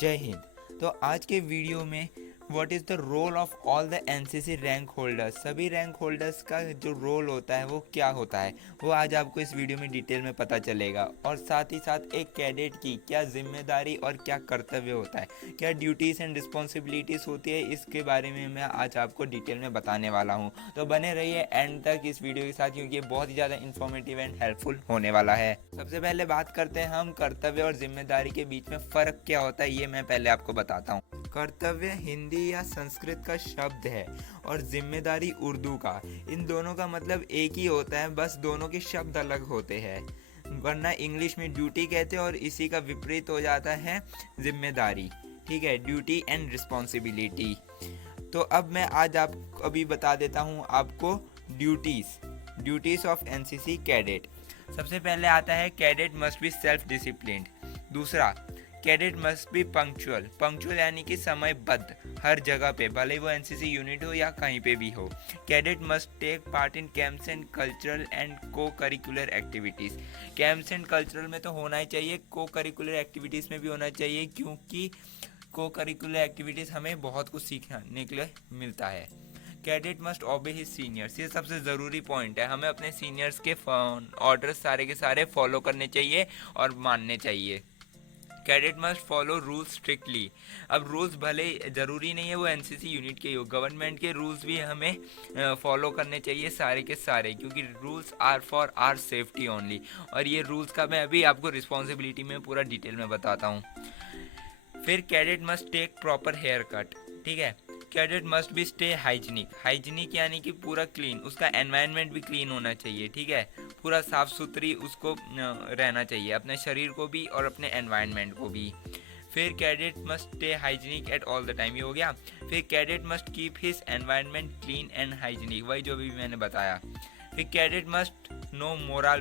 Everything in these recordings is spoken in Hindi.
जय हिंद। तो आज के वीडियो में what is the role of all the NCC rank holders, सभी रैंक होल्डर्स का जो रोल होता है वो क्या होता है वो आज आपको इस वीडियो में डिटेल में पता चलेगा। और साथ ही साथ एक कैडेट की क्या जिम्मेदारी और क्या कर्तव्य होता है, क्या ड्यूटीज़ एंड रिस्पॉन्सिबिलिटीज़ होती है, इसके बारे में मैं आज आपको डिटेल में बताने वाला हूँ। तो बने रहिए एंड तक इस वीडियो के साथ, क्योंकि ये बहुत ही ज़्यादा इन्फॉर्मेटिव एंड हेल्पफुल होने वाला है। सबसे पहले बात करते हैं हम कर्तव्य और जिम्मेदारी के बीच में फ़र्क क्या होता है, ये मैं पहले आपको बताता हूँ। कर्तव्य हिंदी या संस्कृत का शब्द है और जिम्मेदारी उर्दू का। इन दोनों का मतलब एक ही होता है, बस दोनों के शब्द अलग होते हैं। वरना इंग्लिश में ड्यूटी कहते हैं और इसी का विपरीत हो जाता है जिम्मेदारी। ठीक है, ड्यूटी एंड रिस्पॉन्सिबिलिटी। तो अब मैं आज आपको अभी बता देता हूँ आपको ड्यूटीज़ ऑफ एनसीसी कैडेट। सबसे पहले आता है cadet must be self disciplined. दूसरा, कैडेट मस्ट बी पंक्चुअल यानी कि समयबद्ध हर जगह पे, भले वो एनसीसी यूनिट हो या कहीं पे भी हो। Cadet must take part in camps and cultural and co curricular activities. Camps and cultural में तो होना ही चाहिए, को करिकुलर एक्टिविटीज़ में भी होना चाहिए, क्योंकि को करिकुलर एक्टिविटीज़ हमें बहुत कुछ सीखने के लिए मिलता है। कैडेट मस्ट ओबे हिज सीनियर्स, ये सबसे ज़रूरी पॉइंट है। हमें अपने सीनियर्स के ऑर्डर्स सारे के सारे फॉलो करने चाहिए और मानने चाहिए। Cadet must follow rules strictly. अब रूल्स भले ज़रूरी नहीं है वो एनसीसी यूनिट के हो, गवर्नमेंट के रूल्स भी हमें फॉलो करने चाहिए सारे के सारे, क्योंकि rules are for our safety only. और ये रूल्स का मैं अभी आपको रिस्पॉन्सिबिलिटी में पूरा डिटेल में बताता हूँ। फिर cadet must take proper haircut. ठीक है, कैडेट मस्ट भी स्टे हाइजीनिक यानी कि पूरा क्लीन, उसका एनवायरनमेंट भी क्लीन होना चाहिए। ठीक है, पूरा साफ सुथरी उसको रहना चाहिए, अपने शरीर को भी और अपने एनवायरनमेंट को भी। फिर cadet must stay hygienic at all the time, ये हो गया। फिर cadet must keep his environment clean and hygienic, वही जो भी मैंने बताया। फिर cadet must know moral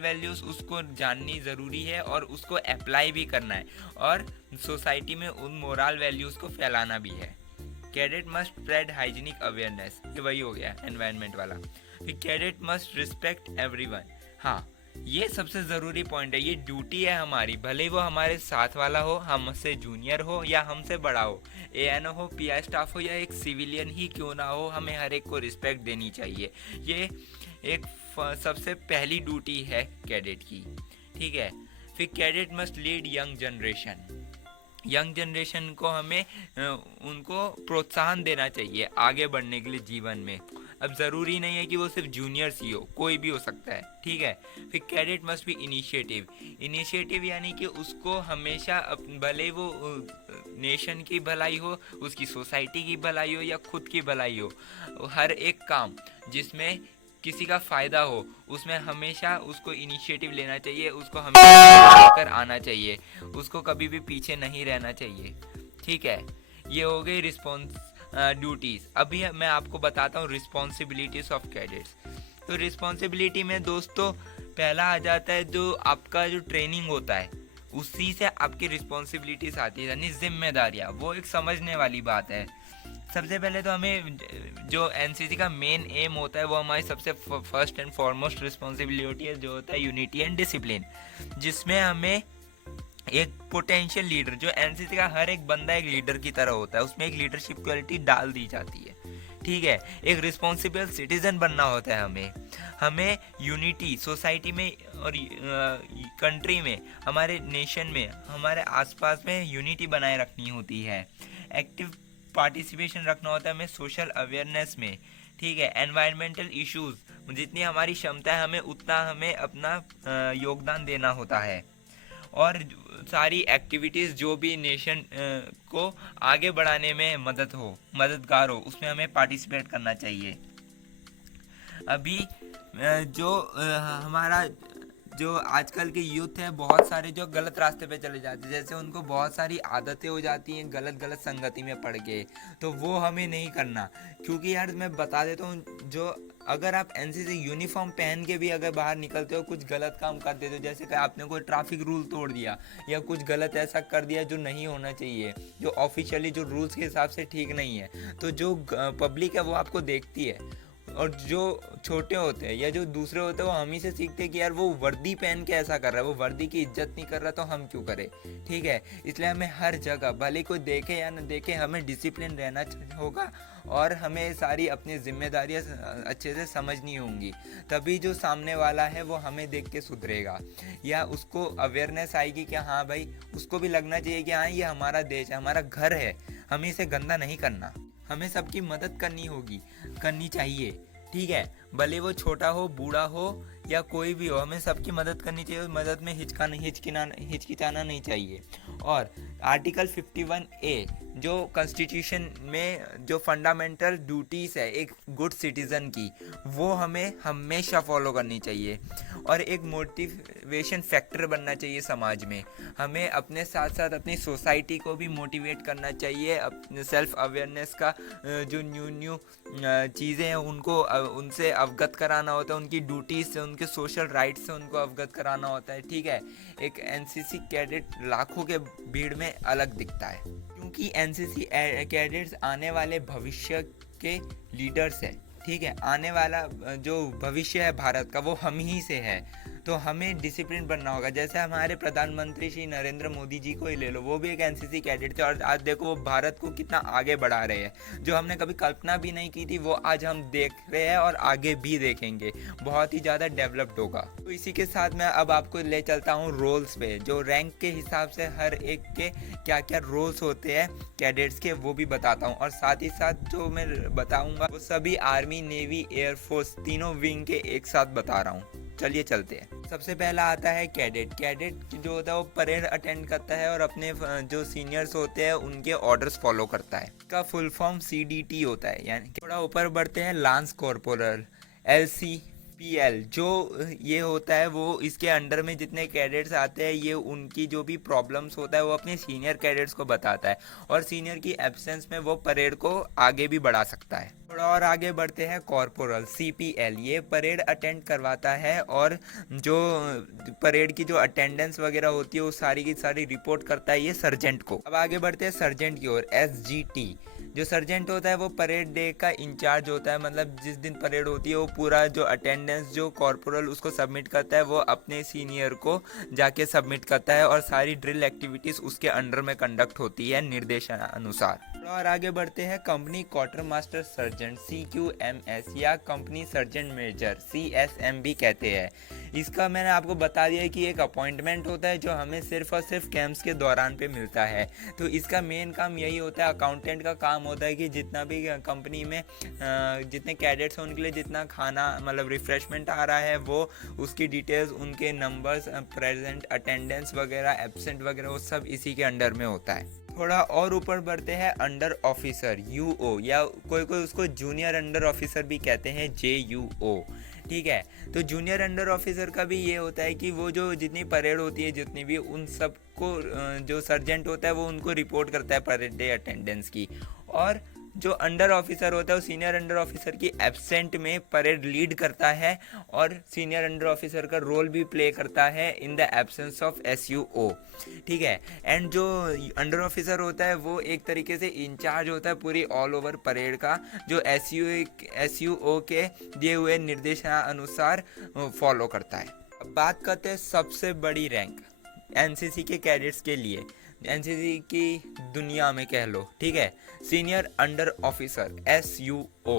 values उसको जाननी ज़रूरी है और उसको अप्लाई भी करना है, और सोसाइटी में उन मोरल वैल्यूज़ को फैलाना भी है। Cadet must spread hygienic awareness, ये वही हो गया एनवायरनमेंट वाला। फिर कैडेट मस्ट रिस्पेक्ट एवरीवन। हाँ, ये सबसे ज़रूरी पॉइंट है, ये ड्यूटी है हमारी, भले वो हमारे साथ वाला हो, हमसे जूनियर हो या हमसे बड़ा हो, एएनओ हो, पीआई स्टाफ हो या एक सिविलियन ही क्यों ना हो, हमें हर एक को रिस्पेक्ट देनी चाहिए। ये एक सबसे पहली ड्यूटी है कैडेट की। ठीक है, फिर cadet must lead young generation को हमें उनको प्रोत्साहन देना चाहिए आगे बढ़ने के लिए जीवन में। अब ज़रूरी नहीं है कि वो सिर्फ जूनियर्स ही हो, कोई भी हो सकता है। ठीक है, फिर कैडेट मस्ट बी इनिशिएटिव यानी कि उसको हमेशा भले वो नेशन की भलाई हो, उसकी सोसाइटी की भलाई हो या खुद की भलाई हो, हर एक काम जिसमें किसी का फ़ायदा हो उसमें हमेशा उसको इनिशिएटिव लेना चाहिए, उसको हमेशा लेकर आना चाहिए, उसको कभी भी पीछे नहीं रहना चाहिए। ठीक है, ये हो गई ड्यूटीज़। अभी मैं आपको बताता हूँ रिस्पॉन्सिबिलिटीज़ ऑफ कैडेट्स। तो रिस्पॉन्सिबिलिटी में दोस्तों पहला आ जाता है जो आपका जो ट्रेनिंग होता है, उसी से आपकी रिस्पॉन्सिबिलिटीज़ आती है, यानी जिम्मेदारियाँ। वो एक समझने वाली बात है। सबसे पहले तो हमें जो एनसीसी का मेन एम होता है वो हमारी सबसे फर्स्ट एंड फॉरमोस्ट रिस्पॉन्सिबिलिटी है, जो होता है यूनिटी एंड डिसिप्लिन, जिसमें हमें एक पोटेंशियल लीडर, जो एनसीसी का हर एक बंदा एक लीडर की तरह होता है, उसमें एक लीडरशिप क्वालिटी डाल दी जाती है। ठीक है, एक रिस्पॉन्सिबल सिटीजन बनना होता है हमें यूनिटी सोसाइटी में और कंट्री में, हमारे नेशन में, हमारे आसपास में यूनिटी बनाए रखनी होती है। एक्टिव पार्टिसिपेशन रखना होता है हमें सोशल अवेयरनेस में। ठीक है, एनवायरमेंटल इश्यूज़ जितनी हमारी क्षमता है हमें उतना हमें अपना योगदान देना होता है। और सारी एक्टिविटीज़ जो भी नेशन को आगे बढ़ाने में मददगार हो, उसमें हमें पार्टिसिपेट करना चाहिए। अभी जो हमारा जो आजकल के यूथ है, बहुत सारे जो गलत रास्ते पे चले जाते हैं, जैसे उनको बहुत सारी आदतें हो जाती हैं गलत संगति में पड़ के, तो वो हमें नहीं करना। क्योंकि यार मैं बता देता हूँ, जो अगर आप एनसीसी यूनिफॉर्म पहन के भी अगर बाहर निकलते हो, कुछ गलत काम कर देते हो, जैसे कि आपने कोई ट्रैफिक रूल तोड़ दिया या कुछ गलत ऐसा कर दिया जो नहीं होना चाहिए, जो ऑफिशियली जो रूल्स के हिसाब से ठीक नहीं है, तो जो पब्लिक है वो आपको देखती है, और जो छोटे होते हैं या जो दूसरे होते हैं वो हम ही से सीखते हैं कि यार वो वर्दी पहन के ऐसा कर रहा है, वो वर्दी की इज्जत नहीं कर रहा तो हम क्यों करें। ठीक है, इसलिए हमें हर जगह भले कोई देखे या न देखे हमें डिसिप्लिन रहना होगा और हमें सारी अपनी जिम्मेदारियां अच्छे से समझनी होंगी, तभी जो सामने वाला है वो हमें देख के सुधरेगा या उसको अवेयरनेस आएगी कि हाँ भाई, उसको भी लगना चाहिए कि हाँ ये हमारा देश है, हमारा घर है, हमें इसे गंदा नहीं करना, हमें सबकी मदद करनी चाहिए। ठीक है, भले वो छोटा हो, बूढ़ा हो या कोई भी हो, हमें सबकी मदद करनी चाहिए, मदद में हिचकिचाना नहीं चाहिए। और आर्टिकल 51A जो कॉन्स्टिट्यूशन में जो फंडामेंटल ड्यूटीज़ है एक गुड सिटीज़न की, वो हमें हमेशा फॉलो करनी चाहिए और एक मोटिवेशन फैक्टर बनना चाहिए समाज में। हमें अपने साथ साथ अपनी सोसाइटी को भी मोटिवेट करना चाहिए, अपने सेल्फ अवेयरनेस का जो न्यू चीज़ें हैं उनको उनसे अवगत कराना होता है, उनकी ड्यूटीज़ से, उनके सोशल राइट्स से उनको अवगत कराना होता है। ठीक है, एक एनसीसी कैडेट लाखों के भीड़ में अलग दिखता है क्योंकि एनसीसी कैडेट्स आने वाले भविष्य के लीडर्स हैं। ठीक है, आने वाला जो भविष्य है भारत का वो हम ही से है, तो हमें डिसिप्लिन बनना होगा। जैसे हमारे प्रधानमंत्री श्री नरेंद्र मोदी जी को ही ले लो, वो भी एक एनसीसी कैडेट थे और आज देखो वो भारत को कितना आगे बढ़ा रहे हैं। जो हमने कभी कल्पना भी नहीं की थी वो आज हम देख रहे हैं और आगे भी देखेंगे, बहुत ही ज़्यादा डेवलप्ड होगा। तो इसी के साथ मैं अब आपको ले चलता हूँ रोल्स पे, जो रैंक के हिसाब से हर एक के क्या क्या रोल्स होते हैं कैडेट्स के वो भी बताता हूँ, और साथ ही साथ जो मैं बताऊँगा वो सभी आर्मी, नेवी, एयरफोर्स तीनों विंग के एक साथ बता रहा हूँ। चलिए चलते हैं। सबसे पहला आता है कैडेट। कैडेट जो होता है वो परेड अटेंड करता है और अपने जो सीनियर्स होते हैं उनके ऑर्डर्स फॉलो करता है। इसका फुल फॉर्म CDT होता है। यानी थोड़ा ऊपर बढ़ते हैं, लांस कॉर्पोरल, LCPL जो ये होता है वो इसके अंडर में जितने कैडेट्स आते हैं ये उनकी जो भी प्रॉब्लम्स होता है वो अपने सीनियर कैडेट्स को बताता है और सीनियर की एब्सेंस में वो परेड को आगे भी बढ़ा सकता है। थोड़ा और आगे बढ़ते हैं, कॉर्पोरल CPL ये परेड अटेंड करवाता है और जो परेड की जो अटेंडेंस वगैरह होती है वो सारी की सारी रिपोर्ट करता है ये सर्जेंट को। अब आगे बढ़ते हैं सर्जेंट की ओर, SGT जो सर्जेंट होता है वो परेड डे का इंचार्ज होता है, मतलब जिस दिन परेड होती है वो पूरा जो अटेंडेंस जो कॉर्पोरल उसको सबमिट करता है वो अपने सीनियर को जाके सबमिट करता है और सारी ड्रिल एक्टिविटीज़ उसके अंडर में कंडक्ट होती है निर्देशानुसार। और आगे बढ़ते हैं, company quarter master sergeant CQMS या कंपनी सर्जेंट मेजर CSM भी कहते हैं। इसका मैंने आपको बता दिया है कि एक अपॉइंटमेंट होता है जो हमें सिर्फ और सिर्फ कैंप्स के दौरान पे मिलता है। तो इसका मेन काम यही होता है, अकाउंटेंट का काम होता है कि जितना भी कंपनी में जितने कैडेट्स हैं उनके लिए जितना खाना मतलब रिफ्रेशमेंट आ रहा है वो उसकी डिटेल्स, उनके नंबर्स, प्रेजेंट अटेंडेंस वगैरह, एब्सेंट वगैरह वो सब इसी के अंडर में होता है। थोड़ा और ऊपर बढ़ते हैं, अंडर ऑफिसर UO या कोई कोई उसको जूनियर अंडर ऑफिसर भी कहते हैं JUO। ठीक है, तो जूनियर अंडर ऑफिसर का भी ये होता है कि वो जो जितनी परेड होती है जितनी भी उन सबको जो सर्जेंट होता है वो उनको रिपोर्ट करता है परेड डे अटेंडेंस की, और जो अंडर ऑफिसर होता है वो सीनियर अंडर ऑफिसर की एब्सेंट में परेड लीड करता है और सीनियर अंडर ऑफिसर का रोल भी प्ले करता है in the absence of SUO। ठीक है, एंड जो अंडर ऑफिसर होता है वो एक तरीके से इंचार्ज होता है पूरी ऑल ओवर परेड का, जो SUO के दिए हुए निर्देशानुसार फॉलो करता है। अब बात करते हैं सबसे बड़ी रैंक एनसीसी के कैडेट्स के लिए, एनसीसी की दुनिया में कह लो। ठीक है, senior under officer SUO।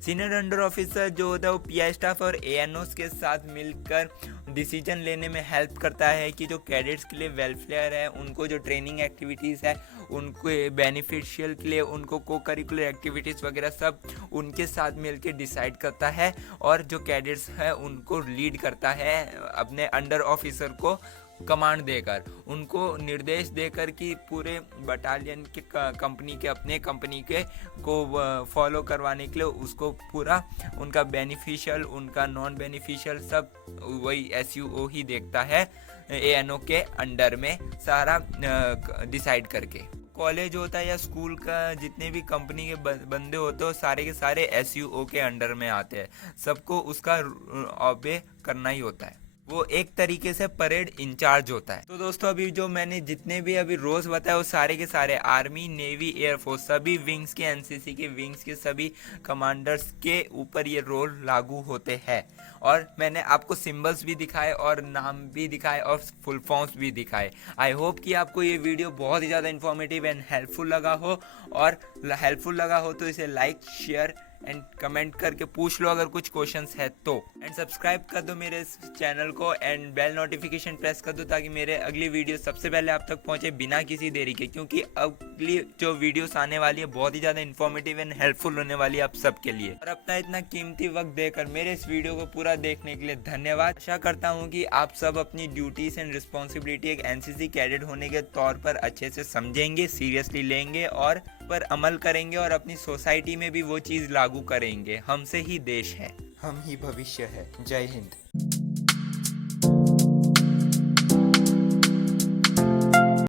Senior under officer जो होता है वो PI स्टाफ और ANOs के साथ मिलकर डिसीजन लेने में हेल्प करता है कि जो कैडेट्स के लिए वेलफेयर है, उनको जो ट्रेनिंग एक्टिविटीज़ है उनको बेनिफिशियल के लिए उनको को करिकुलर एक्टिविटीज़ वगैरह सब उनके साथ मिलकर डिसाइड करता है और जो कैडेट्स है उनको लीड करता है अपने अंडर ऑफिसर को कमांड देकर, उनको निर्देश देकर कि पूरे बटालियन के कंपनी के अपने कंपनी के को फॉलो करवाने के लिए उसको पूरा उनका बेनिफिशियल उनका नॉन बेनिफिशियल सब वही SUO ही देखता है ANO के अंडर में सारा डिसाइड करके। कॉलेज होता है या स्कूल का जितने भी कंपनी के बंदे होते हैं सारे के सारे SUO के अंडर में आते हैं, सबको उसका ऑबे करना ही होता है। वो एक तरीके से परेड इंचार्ज होता है। तो दोस्तों अभी जो मैंने जितने भी अभी रोल्स बताए वो सारे के सारे आर्मी, नेवी, एयरफोर्स सभी विंग्स के, एनसीसी के विंग्स के सभी कमांडर्स के ऊपर ये रोल लागू होते हैं। और मैंने आपको सिंबल्स भी दिखाए और नाम भी दिखाए और फुल फॉर्म्स भी दिखाए। आई होप कि आपको ये वीडियो बहुत ही ज़्यादा इन्फॉर्मेटिव एंड हेल्पफुल लगा हो, और हेल्पफुल लगा हो तो इसे लाइक, शेयर एंड कमेंट करके पूछ लो अगर कुछ क्वेश्चंस है तो। एंड सब्सक्राइब कर दो मेरे इस चैनल को एंड बेल नोटिफिकेशन प्रेस कर दो ताकि मेरे अगली वीडियो सबसे पहले आप तक पहुंचे बिना किसी देरी के, क्योंकि अगली जो वीडियोस आने वाली है बहुत ही ज़्यादा इन्फॉर्मेटिव एंड हेल्पफुल होने वाली है आप सबके लिए। और अपना इतना कीमती वक्त देकर मेरे इस वीडियो को पूरा देखने के लिए धन्यवाद। आशा करता हूँ कि आप सब अपनी ड्यूटीज एंड रिस्पॉन्सिबिलिटी एक एनसीसी कैडेट होने के तौर पर अच्छे से समझेंगे, सीरियसली लेंगे और पर अमल करेंगे और अपनी सोसाइटी में भी वो चीज़ लागू करेंगे। हमसे ही देश है, हम ही भविष्य है। जय हिंद।